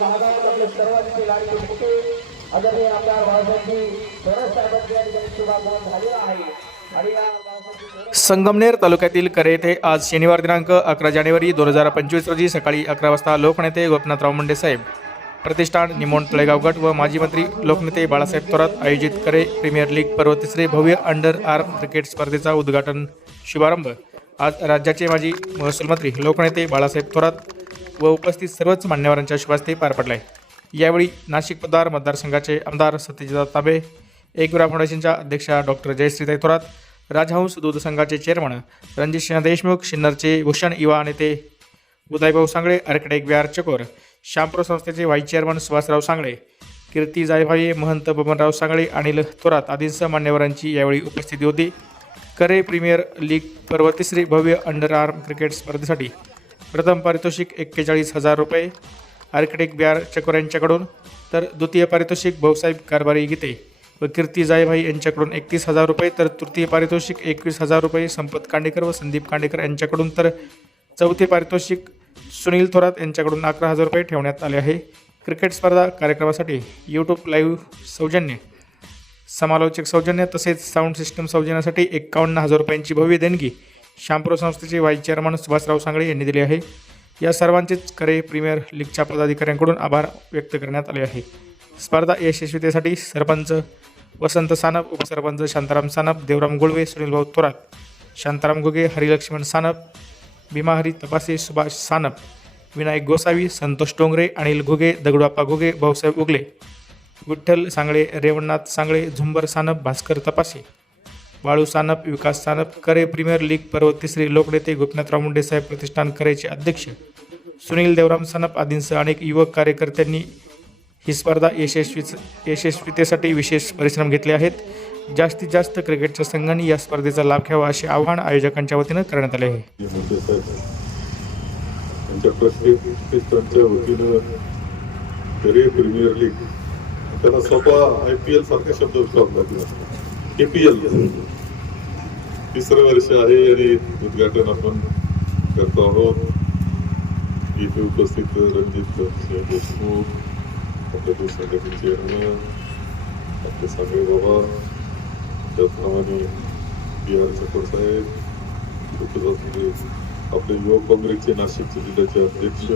महागात आपले सर्वांचे लाडके होते आदरणीय आमदार बाळासाहेबजी थोरात साहेबांचे या ठिकाणी शुभागमन आहे. आणि या संगमनेर तालुक्यातील करे येथे आज शनिवार दिनांक अकरा जानेवारी दोन हजार पंचवीस रोजी सकाळी अकरा वाजता लोकनेते गोपनाथराव मुंडे साहेब प्रतिष्ठान निमोण तळेगाव गट व माजी मंत्री लोकनेते बाळासाहेब थोरात आयोजित करे प्रीमियर लीग पर्व तिसरे भव्य अंडर आर्म क्रिकेट स्पर्धेचा उद्घाटन शुभारंभ. आज राज्याचे माजी महसूल मंत्री लोकनेते बाळासाहेब थोरात व उपस्थित सर्वच मान्यवरांच्या शुभास्ते पार पडलाय. यावेळी नाशिक पदार मतदारसंघाचे आमदार सत्यजित ताबे एकविरा फाउंडेशनच्या अध्यक्षा डॉक्टर जयश्रीताई थोरात राजहंस दूध संघाचे चेअरमन रणजित सिंह देशमुख शिन्नरचे भूषण युवा नेते उदयभाऊ सांगळे आर्किटेक्ट व्यार चकोर श्यामप्रो संस्थेचे व्हाईस चेअरमन सुभाषराव सांगळे कीर्ती जायभाई महंत बबनराव सांगळे अनिल थोरात आदींसह मान्यवरांची यावेळी उपस्थिती होती. करे प्रीमियर लीग पर्व तिसरी भव्य अंडर आर्म क्रिकेट स्पर्धेसाठी प्रथम पारितोषिक एक्केचाळीस हजार रुपये. आर्किटेक्ट बी आर चकोर यांच्याकडून. तर द्वितीय पारितोषिक भाऊसाहेब कारभारी गीते व कीर्ती जायभाई यांच्याकडून एकतीस हजार रुपये. तर तृतीय पारितोषिक एकवीस हजार रुपये. संपत कांडेकर व संदीप कांडेकर यांच्याकडून. तर चौथे पारितोषिक सुनील थोरात यांच्याकडून अकरा हजार रुपये ठेवण्यात आले आहे. क्रिकेट स्पर्धा कार्यक्रमासाठी यूट्यूब लाईव्ह सौजन्य समालोचक सौजन्य तसेच साऊंड सिस्टम सौजन्यासाठी एक्कावन्न हजार रुपयांची भव्य देणगी शामप्रो संस्थेचे व्हाईस चेअरमन सुभाषराव सांगळे यांनी दिले आहे. या सर्वांचेच खरे प्रीमियर लीगच्या पदाधिकाऱ्यांकडून आभार व्यक्त करण्यात आले आहे. स्पर्धा यशस्वीतेसाठी सरपंच वसंत सानप उपसरपंच शांताराम सानप देवराम गुळवे सुनीलभाऊ थोरात शांताराम घुगे हरिलक्ष्मण सानप भीमाहरी तपासे सुभाष सानप विनायक गोसावी संतोष डोंगरे अनिल घुगे दगडबाप्पा घुगे भाऊसाहेब उगले विठ्ठल सांगळे रेवणनाथ सांगळे झुंबर सानप भास्कर तपासे बाळू सानप विकास सानप करे प्रीमियर लीग पर्व तिसरी लोकनेते गोपीनाथराव मुंडे साहेब प्रतिष्ठान करेचे अध्यक्ष सुनील देवराम सानप आदींसह अनेक युवक कार्यकर्त्यांनी ही स्पर्धा यशस्वी यशस्वीतेसाठी विशेष परिश्रम घेतले आहेत. जास्तीत जास्त क्रिकेटच्या संघांनी या स्पर्धेचा लाभ घ्यावा असे आवाहन आयोजकांच्या वतीनं करण्यात आले आहे प्रीमियर लीग सोपा आय पी एल सारखा शब्द वापरला के पी एल तिसरं वर्ष आहे आणि उद्घाटन आपण करतो आहोत. इथे उपस्थित रणजित सिंह देशमुख आपल्या दूध संघाचे चेअरमन आपले सगळे बाबा त्याचप्रमाणे बी आर चकोर साहेब आपले युवक काँग्रेसचे नाशिकचे जिल्ह्याचे अध्यक्ष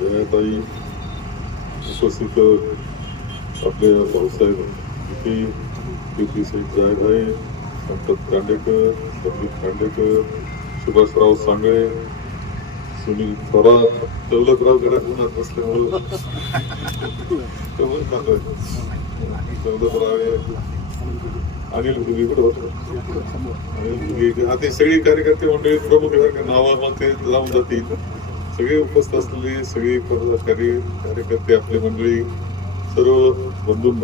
जयाताई उपस्थित आपले भाऊसाहेब युपी युपी साहेब जायभाई संपत कांडेकर संदीप कांडेकर सुभाषराव सांगळे सुनील थोरात दौलतराव गडा पुण्यात बसल्यामुळं तेव्हा सांगत दौलतराव अनिल भुगे कुठं होतो. अनिल भुगे आता सगळी कार्यकर्ते मंडळी प्रमुख नावामध्ये ते लावून जातील सगळे उपस्थित असलेले सगळे पदाधिकारी कार्यकर्ते आपले मंडळी सर्व बंधून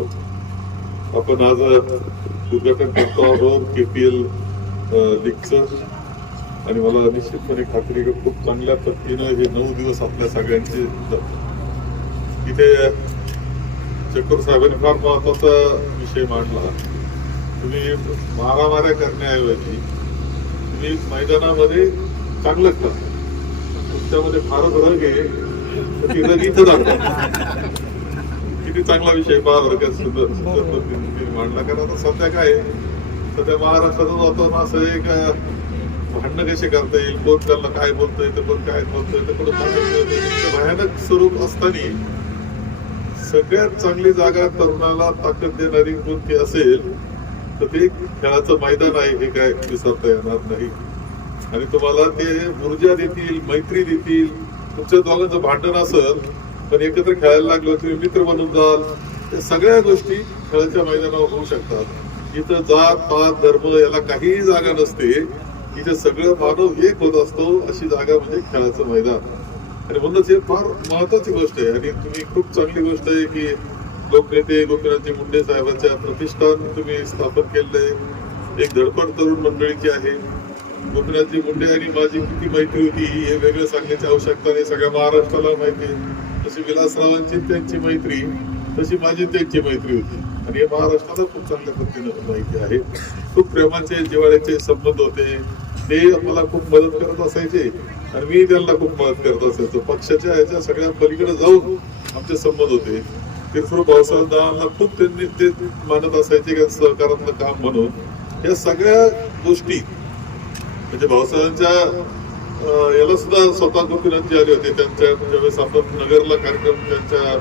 आपण आज उद्घाटन करतो आहोत के पी एल लीगचं आणि मला निश्चितपणे खात्री खूप चांगल्या पद्धतीनं हे नऊ दिवस आपल्या सगळ्यांचे जातील. इथे चक्कर साहेबांनी फार महत्त्वाचा विषय मांडला. तुम्ही मारामाऱ्या करण्याऐवजी तुम्ही मैदानामध्ये चांगलं करता. तुमच्यामध्ये फारच रग आहे. तर ती रग इथं दाखवा. किती चांगला विषय सुंदर पद्धतीने तुम्ही मांडला कारण आता सध्या काय? सध्या महाराष्ट्राचं वातावरण असं आहे का भांडणं कसे करता येईल कोण त्यांना काय बोलतोय तर कोण काय बोलतोय तर कोण भयानक स्वरूप असताना सगळ्यात चांगली जागा तरुणाला ताकद देणारी कोणती असेल तर ते खेळाचं मैदान आहे हे काय विसरता येणार नाही आणि तुम्हाला ते ऊर्जा देतील मैत्री देतील तुमच्या दोघांचं भांडण असेल पण एकत्र खेळायला लागलो तुम्ही मित्र बनून जाल. या सगळ्या गोष्टी खेळाच्या मैदानावर होऊ शकतात. इथं जात पात धर्म याला काहीही जागा नसते. इथे सगळं मानव एक होत असतो अशी जागा म्हणजे खेळाचं मैदान. आणि म्हणूनच हे फार महत्वाची गोष्ट आहे. आणि तुम्ही खूप चांगली गोष्ट आहे की लोकनेते गोपीनाथजी मुंडे साहेबांच्या प्रतिष्ठान तुम्ही स्थापन केलंय. एक धडपड तरुण मंडळीची आहे. गोपीनाथजी मुंडे आणि माझी किती माहिती होती हे वेगळं सांगण्याची आवश्यकता नाही. सगळ्या महाराष्ट्राला माहिती आहे. तशी विलासरावांची त्यांची मैत्री तशी माझी त्यांची मैत्री होती. आणि हे महाराष्ट्राला खूप चांगल्या पद्धतीनं माहिती आहे. खूप प्रेमाचे जिवाळ्याचे संबंध होते. ते मला खूप मदत करत असायचे. आणि मी त्यांना खूप मदत करत असायचो. पक्षाच्या ह्याच्या सगळ्या पलीकडे जाऊन आमचे संबंध होते. तिरफुर भाऊसाहेबांना खूप त्यांनी ते मानत असायचे की सहकारातलं काम म्हणून. या सगळ्या गोष्टी म्हणजे भाऊसाहेबांच्या याला सुद्धा स्वतः गोपीनाथजी आले होते. त्यांच्या ज्यावेळेस आपण नगरला कार्यक्रम त्यांच्या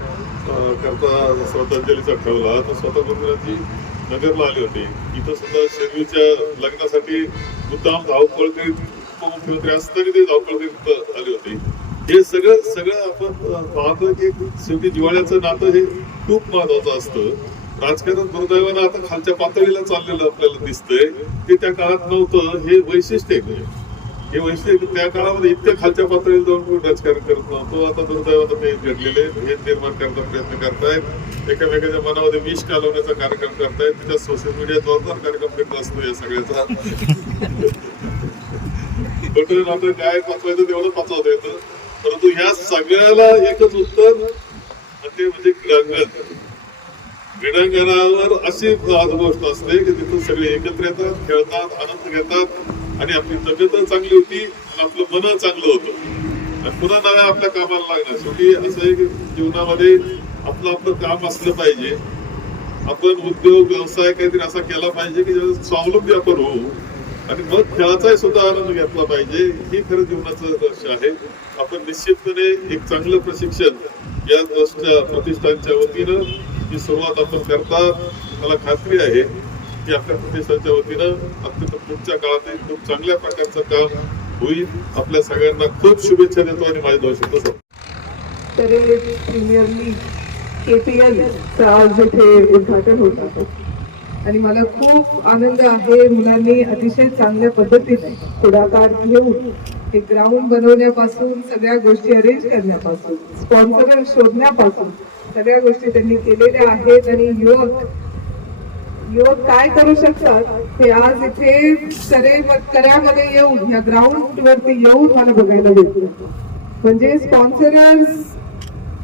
करता श्रद्धांजलीचा ठेवला तर स्वतः गोपीनाथजी नगरला आले होते. इथं सुद्धा शेरवीच्या लग्नासाठी मुद्दाम धावपळ करीत उपमुख्यमंत्री असताना ते धावपळ करीत आले होते. हे सगळं सगळं आपण अं, पाहतो की शेवटी जिवाळ्याचं नातं हे खूप महत्वाचं असतं. राजकारण दुर्दैवानं आता खालच्या पातळीला चाललेलं आपल्याला दिसतंय. ते त्या काळात नव्हतं. हे वैशिष्ट्य आहे. म्हणजे हे वैशिष्ट्य त्या काळामध्ये इतक्या खालच्या पातळीला जाऊन कोणी राजकारण करत नव्हतो. आता दुर्दैवानं ते घडलेले हे निर्माण करण्याचा प्रयत्न करतायत. एकामेकाच्या मनामध्ये विष कालवण्याचा कार्यक्रम करतायत. त्याच्या सोशल मीडिया जोरदार कार्यक्रम करत असतो या सगळ्याचा. बटन आपलं काय पाचवायचं तेवढं पाचवता येतं. परंतु ह्या सगळ्याला एकच उत्तर ते म्हणजे क्रीडांगण. क्रीडांगणावर अशी आज गोष्ट असते की तिथून सगळे एकत्र येतात खेळतात आनंद घेतात. आणि आपली तब्येत चांगली होती आणि आपलं मन चांगलं होतं. आणि पुन्हा नव्या आपल्या कामाला लागणार. शेवटी असं आहे की जीवनामध्ये आपलं आपलं काम असलं पाहिजे. आपण उद्योग व्यवसाय काहीतरी असा केला पाहिजे की ज्याच्यात स्वावलंबी आपण होऊ. आणि मग खेळाचाही सुद्धा आनंद घेतला पाहिजे. ही खरं जीवनाचं लक्ष आहे. आपण निश्चितपणे एक चांगलं प्रशिक्षण या ट्रस्टच्या प्रतिष्ठानच्या वतीनं ही सुरुवात आपण करतात मला खात्री आहे. की आपल्या प्रदेशाच्या वतीनं अत्यंत पुढच्या काळातही खूप चांगल्या प्रकारचं काम होईल. आपल्या सगळ्यांना खूप शुभेच्छा देतो आणि माझे दोष होतो तर प्रीमियर लीग केपीएल आज इथे उद्घाटन होत आणि मला खूप आनंद आहे मुलांनी अतिशय चांगल्या पद्धतीने पुढाकार घेऊन हे ग्राउंड बनवण्यापासून सगळ्या गोष्टी अरेंज करण्यापासून स्पॉन्सर शोधण्यापासून सगळ्या गोष्टी त्यांनी केलेल्या आहेत. आणि युवक युवक काय करू शकतात हे आज इथे करे कऱ्यामध्ये येऊन या ग्राउंड वरती येऊन मला बघायला भेटलं म्हणजे स्पॉन्सरर्स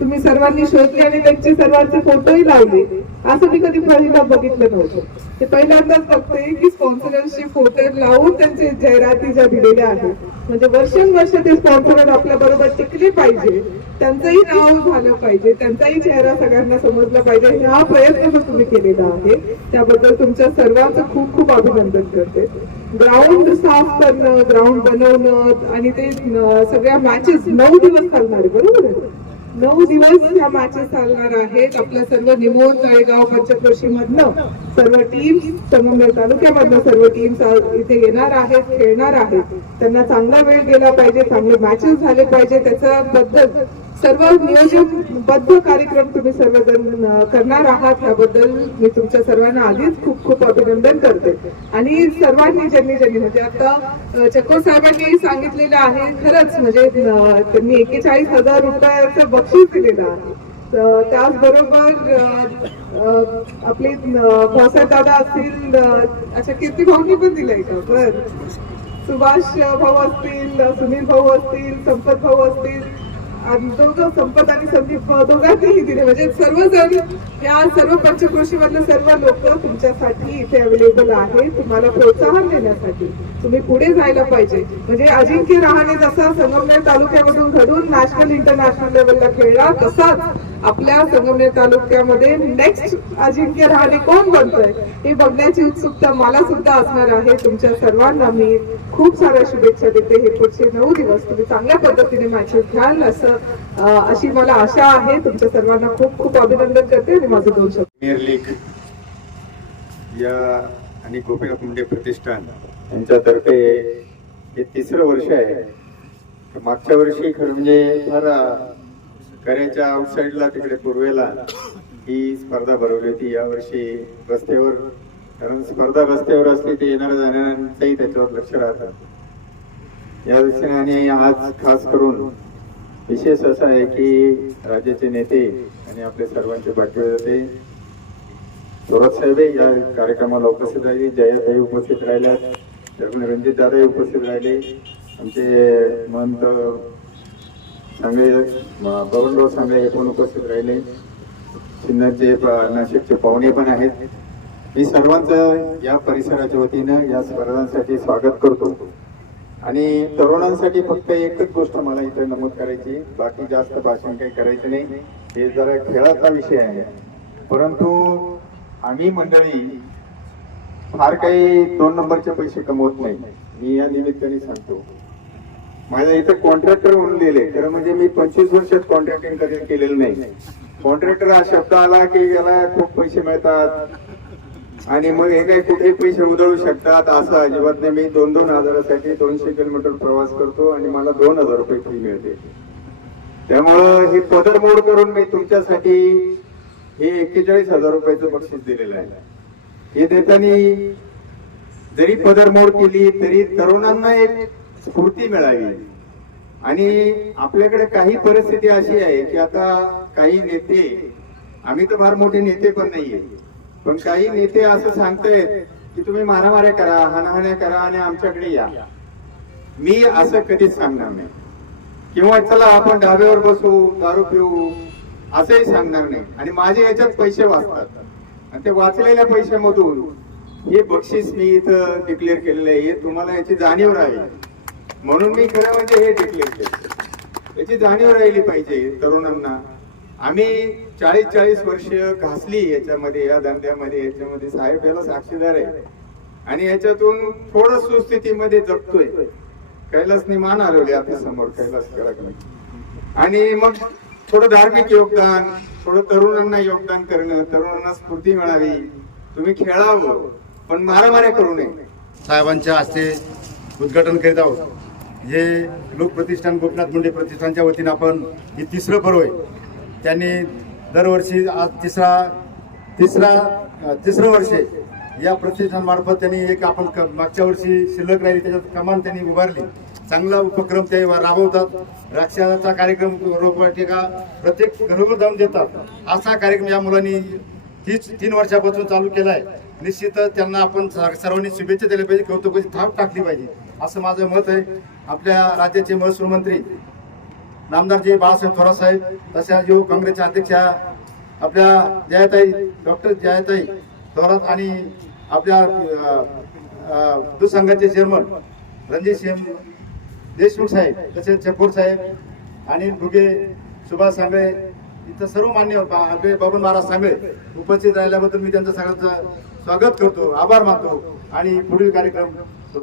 तुम्ही सर्वांनी शोधले आणि त्यांचे सर्वांचे फोटोही लावले. असं मी कधी पहिल्यांदा बघितलं नव्हतं. ते पहिल्यांदाच बघते की स्पॉन्सरशिप होते लावून त्यांचे जाहिराती ज्या दिलेल्या आहेत. म्हणजे वर्षानुवर्ष ते स्पॉन्सर आपल्या बरोबर टिकले पाहिजे. त्यांचंही नाव झालं पाहिजे. त्यांचाही चेहरा सगळ्यांना समजला पाहिजे. हा प्रयत्न जो तुम्ही केलेला आहे. त्याबद्दल तुमच्या सर्वांचं खूप खूप अभिनंदन करते. ग्राउंड साफ करणं ग्राउंड बनवणं आणि ते सगळ्या मॅचेस नऊ दिवस चालणार आहे बरोबर आहे? नऊ दिवस ह्या मॅचेस चालणार आहेत. आपल्या सर्व निमोन तळेगाव पंचक्रोशी मधनं सर्व टीम समन्वय तालुक्यामधनं सर्व टीम इथे येणार आहेत खेळणार आहेत. त्यांना चांगला वेळ गेला पाहिजे चांगले मॅचेस झाले पाहिजे त्याच्याबद्दल सर्व नियोजनबद्ध कार्यक्रम तुम्ही सर्वजण करणार आहात याबद्दल मी तुमच्या सर्वांना आधीच खूप खूप अभिनंदन करते. आणि सर्वांनी ज्यांनी ज्यांनी म्हणजे आता चको साहेबांनी सांगितलेलं आहे खरंच म्हणजे त्यांनी एकेचाळीस हजार रुपयाचं बक्षीस दिलेलं आहे. तर त्याचबरोबर आपले भाऊसाहेब दादा असतील अच्छा कीर्ती भाऊनी पण दिलंय का? बर. सुभाष भाऊ असतील सुनील भाऊ असतील संपत भाऊ असतील आणि दोघं संपत आणि संदीप दोघांनीही दिले. म्हणजे सर्वजण या सर्व पंचक्रोशी मधले सर्व लोक तुमच्यासाठी इथे अवेलेबल आहे तुम्हाला प्रोत्साहन देण्यासाठी. तुम्ही पुढे जायला पाहिजे. म्हणजे अजिंक्य रहाणे जसा संगमनेर तालुक्यामधून घडून नॅशनल इंटरनॅशनल लेवलला खेळला तसाच आपल्या संगमनेर तालुक्यामध्ये नेक्स्ट अजिंक्य रहाणे कोण बनतोय हे बघण्याची उत्सुकता मला सुद्धा असणार आहे. तुमच्या सर्वांना मी खूप साऱ्या शुभेच्छा देते हे पुढचे नऊ दिवस. तुम्ही चांगल्या पद्धतीने मॅचेस घ्याल असं अशी मला आशा आहे. तुमच्या सर्वांना खूप खूप अभिनंदन करते आणि माझं दोन शब्द. प्रीमियर लीग या आणि गोपीनाथ मुंडे प्रतिष्ठान यांच्यातर्फे हे तिसरं वर्ष आहे. मागच्या वर्षी खरं म्हणजे फार कऱ्याच्या आउटसाईडला तिकडे पूर्वेला ही स्पर्धा भरवली होती. यावर्षी रस्त्यावर कारण स्पर्धा रस्त्यावर असली ते येणाऱ्या जाणाऱ्यांचंही त्याच्यावर लक्ष राहतं. या दृष्टीने आणि आज खास करून विशेष असं आहे की राज्याचे नेते आणि आपले सर्वांचे बातमीदाते थोरात साहेब या कार्यक्रमाला उपस्थित राहिले जयाताई उपस्थित राहिल्या रणजित दादाही उपस्थित राहिले. आमचे महंत सांगळे बबनराव सांगळे हे पण उपस्थित राहिले. सिन्नरचे नाशिकचे पाहुणे पण आहेत. मी सर्वांचं या परिसराच्या वतीनं या स्पर्धांसाठी स्वागत करतो. आणि तरुणांसाठी फक्त एकच गोष्ट मला इथे नमूद करायची बाकी जास्त भाषण काही करायचं नाही. हे जरा खेळाचा विषय आहे. परंतु आम्ही मंडळी फार काही दोन नंबरचे पैसे कमवत नाही. मी या निमित्ताने सांगतो. माझ्या इथं कॉन्ट्रॅक्टर म्हणून लिहिले खरं म्हणजे मी पंचवीस वर्षात कॉन्ट्रॅक्टिंग कधी केलेलं नाही. कॉन्ट्रॅक्टर हा शब्द आला की याला खूप पैसे मिळतात. आणि मग हे काही कुठे पैसे उधळू शकतात असं अजिबात नाही. मी दोन दोन हजारासाठी दोनशे किलोमीटर प्रवास करतो आणि मला दोन हजार रुपये फी मिळते. त्यामुळं हे पदरमोड करून मी तुमच्यासाठी हे एक्केचाळीस हजार रुपयाचं बक्षीस दिलेलं आहे. हे देताना जरी पदरमोड केली तरी तरुणांना एक स्फूर्ती मिळावी. आणि आपल्याकडे काही परिस्थिती अशी आहे की आता काही नेते आम्ही तर फार मोठे नेते पण नाहीये पण काही नेते असं सांगतायत की तुम्ही मारामाऱ्या करा हाणाहाण्या करा आणि आमच्याकडे या. मी असं कधीच सांगणार नाही. किंवा चला आपण ढाब्यावर बसू दारू पिऊ असंही सांगणार नाही. आणि माझे याच्यात पैसे वाचतात. आणि ते वाचलेल्या पैशामधून हे बक्षीस मी इथं डिक्लेअर केलेलं आहे. हे तुम्हाला याची जाणीव राहील. म्हणून मी खरं म्हणजे हे डिक्लेअर केलं. याची जाणीव राहिली पाहिजे तरुणांना. आम्ही चाळीस चाळीस वर्ष घासली याच्यामध्ये या धंद्यामध्ये याच्यामध्ये. साहेब याला साक्षीदार आहे. आणि याच्यातून थोडं सुस्थितीमध्ये जगतोय. कैलासनी मान हरवली आता समोर कैलास आणि मग थोडं धार्मिक योगदान थोडं तरुणांना योगदान करणं तरुणांना स्फूर्ती मिळावी. तुम्ही खेळावं पण मारामाऱ्या करू नये. साहेबांच्या हस्ते उद्घाटन करीत आहोत. हे लोकप्रतिष्ठान गोपनाथ मुंडे प्रतिष्ठानच्या वतीनं आपण हे तिसरं पर्व आहे. त्यांनी दरवर्षी आज तिसरा तिसरा तिसरं वर्ष या प्रतिष्ठानमार्फत त्यांनी एक आपण क- मागच्या वर्षी शिल्लक राहिली त्याच्यात कमान त्यांनी उभारली. चांगला उपक्रम ते राबवतात. राक्षसाचा कार्यक्रम रोपवाटिका प्रत्येक घरोघर जाऊन देतात. असा कार्यक्रम या मुलांनी तीच तीन वर्षापासून चालू केला आहे निश्चितच त्यांना आपण स- सर्वांनी शुभेच्छा दिल्या पाहिजे कौतुकाची थाप टाकली पाहिजे. असं माझं मत आहे. आपल्या राज्याचे महसूल मंत्री नामदारजी बाळासाहेब थोरात साहेब तसेच युवक काँग्रेसच्या अध्यक्षा आपल्या जयाताई डॉक्टर जयाताई थोरात आणि आपल्या दुसंघाचे चेअरमन रणजित सिंह देशमुख साहेब तसेच चपूर साहेब आणि भुगे सुभाष सांगळे इथं सर्व मान्य आपले बाबन महाराज सांगळे उपस्थित राहिल्याबद्दल मी त्यांचं सगळ्यांचं स्वागत करतो आभार मानतो आणि पुढील कार्यक्रम